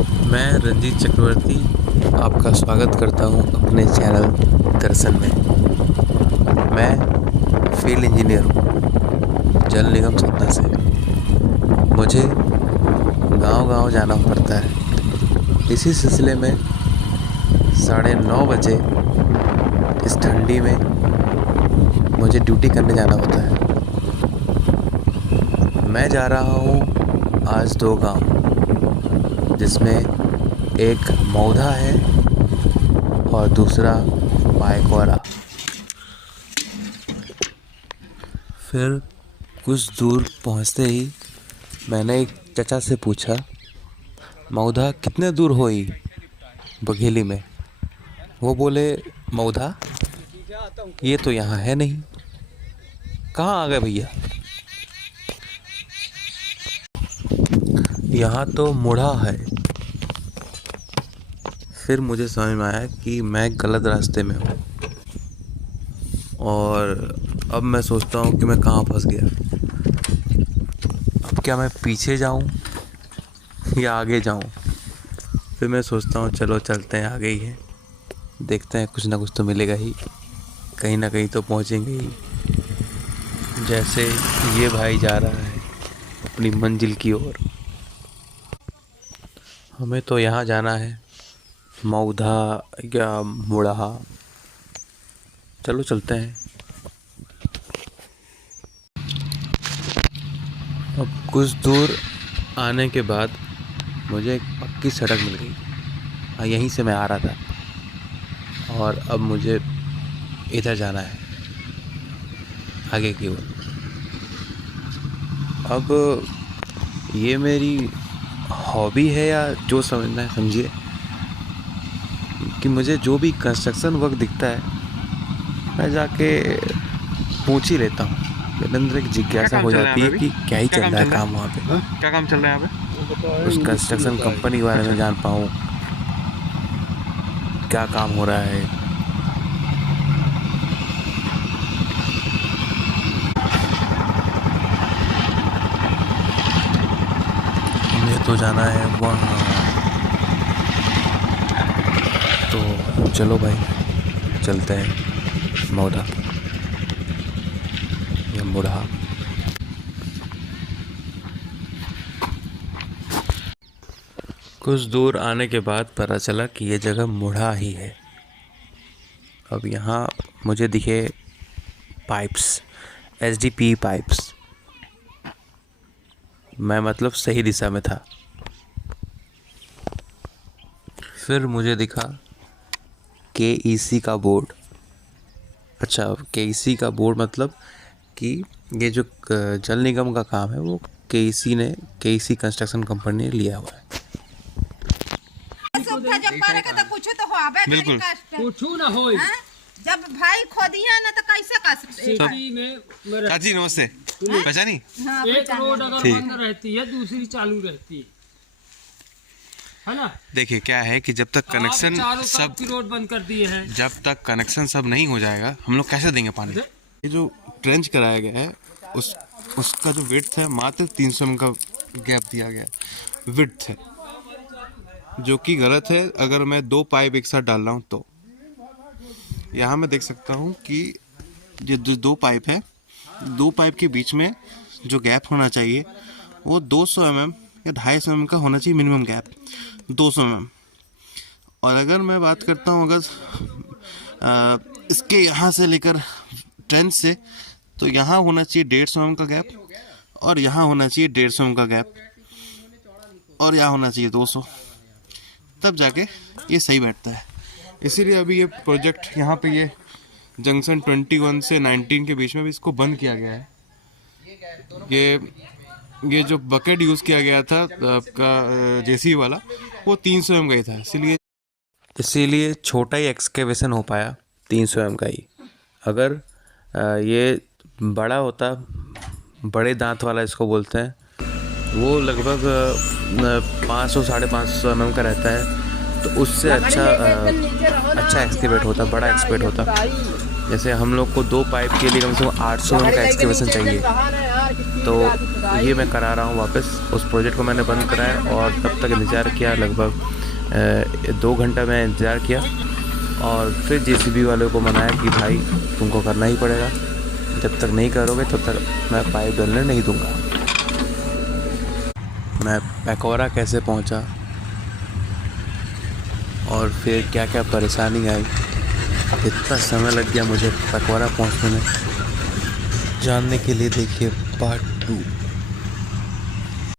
मैं रंजीत चक्रवर्ती आपका स्वागत करता हूं अपने चैनल दर्शन में। मैं फील्ड इंजीनियर हूं जल निगम सतना से। मुझे गांव-गांव जाना पड़ता है। इसी सिलसिले में 9:30 बजे इस ठंडी में मुझे ड्यूटी करने जाना होता है। मैं जा रहा हूं आज 2 गांव, जिसमें एक मौधा है और दूसरा पायकौरा। फिर कुछ दूर पहुंचते ही मैंने एक चाचा से पूछा, मौधा कितने दूर होई बघेली में? वो बोले, मौधा ये तो यहाँ है नहीं। कहाँ आ गए भैया? यहाँ तो मुढ़ा है। फिर मुझे समझ में आया कि मैं गलत रास्ते में हूँ और अब मैं सोचता हूँ कि मैं कहाँ फंस गया। अब क्या मैं पीछे जाऊँ या आगे जाऊँ? फिर मैं सोचता हूँ चलो चलते हैं, आगे ही है, देखते हैं कुछ ना कुछ तो मिलेगा ही, कहीं ना कहीं तो पहुँचेंगे ही। जैसे ये भाई जा रहा है अपनी मंजिल की ओर। हमें तो यहाँ जाना है, मौधा या मुढ़ा। चलो चलते हैं। अब कुछ दूर आने के बाद मुझे एक पक्की सड़क मिल गई। यहीं से मैं आ रहा था और अब मुझे इधर जाना है, आगे की ओर। अब ये मेरी हॉबी है या जो समझना है समझिए, कि मुझे जो भी कंस्ट्रक्शन वर्क दिखता है मैं जाके पूछ ही लेता हूँ। मेरे अंदर एक जिज्ञासा हो जाती है कि क्या ही चल रहा है काम वहाँ पे। क्या काम चल रहा है यहाँ पे? उस कंस्ट्रक्शन कंपनी के बारे में जान पाऊँ, क्या काम हो रहा है। हमें तो जाना है वहाँ, तो चलो भाई चलते हैं मौधा या मुढ़ा। कुछ दूर आने के बाद पता चला कि ये जगह मुढ़ा ही है। अब यहाँ मुझे दिखे पाइप्स, एचडीपी पाइप्स। मैं मतलब सही दिशा में था। फिर मुझे दिखा केईसी का बोर्ड। अच्छा, केईसी का बोर्ड मतलब कि ये जो जल निगम का काम है वो केईसी कंस्ट्रक्शन कंपनी ने लिया हुआ है। बिल्कुल कुछ ना हो। जब भाई खोदिया ना तो कैसे कर चाची नमस्ते, पहचानी? एक रोड अगर बंद रहती है दूसरी चालू रहती है ना। देखिए क्या है कि जब तक कनेक्शन सब रोड बंद कर दिए हैं, जब तक कनेक्शन सब नहीं हो जाएगा हम लोग कैसे देंगे पानी? ये जो ट्रेंच कराया गया है उसका जो विड्थ है मात्र 300 mm का गैप दिया गया है, विड्थ है, जो कि गलत है। अगर मैं 2 पाइप एक साथ डाल रहा हूँ तो यहाँ मैं देख सकता हूँ कि ये जो 2 पाइप है, 2 पाइप के बीच में जो गैप होना चाहिए वो 200 mm या 250 mm का होना चाहिए, मिनिमम गैप 200 mm। और अगर मैं बात करता हूँ अगर इसके यहाँ से लेकर ट्रेंच से, तो यहाँ होना चाहिए 150 mm का गैप, और यहाँ होना चाहिए 150 mm का गैप, और यहाँ होना चाहिए 200, तब जाके ये सही बैठता है। इसीलिए अभी ये प्रोजेक्ट यहाँ पे ये जंक्शन 21 से 19 के बीच में भी इसको बंद किया गया है। ये जो बकेट यूज़ किया गया था आपका जेसीबी वाला, वो 300 mm का ही था, इसीलिए छोटा ही एक्सकेवेशन हो पाया 300 mm का ही। अगर ये बड़ा होता, बड़े दांत वाला इसको बोलते हैं, वो लगभग 500-550 mm का रहता है, तो उससे अच्छा एक्सकेवेट होता, बड़ा एक्सकेवेट होता। जैसे हम लोग को 2 पाइप के लिए कम से कम 800 mm का एक्सकेवेशन चाहिए, तो ये मैं करा रहा हूँ वापस। उस प्रोजेक्ट को मैंने बंद कराया और तब तक इंतज़ार किया, लगभग 2 घंटा मैं इंतज़ार किया और फिर जेसीबी वालों को मनाया कि भाई तुमको करना ही पड़ेगा, जब तक नहीं करोगे तब तक मैं पाइप डालने नहीं दूंगा। मैं पैकोरा कैसे पहुंचा और फिर क्या क्या परेशानी आई, इतना समय लग गया मुझे पैकोरा पहुंचने में, जानने के लिए देखिए पार्ट 2।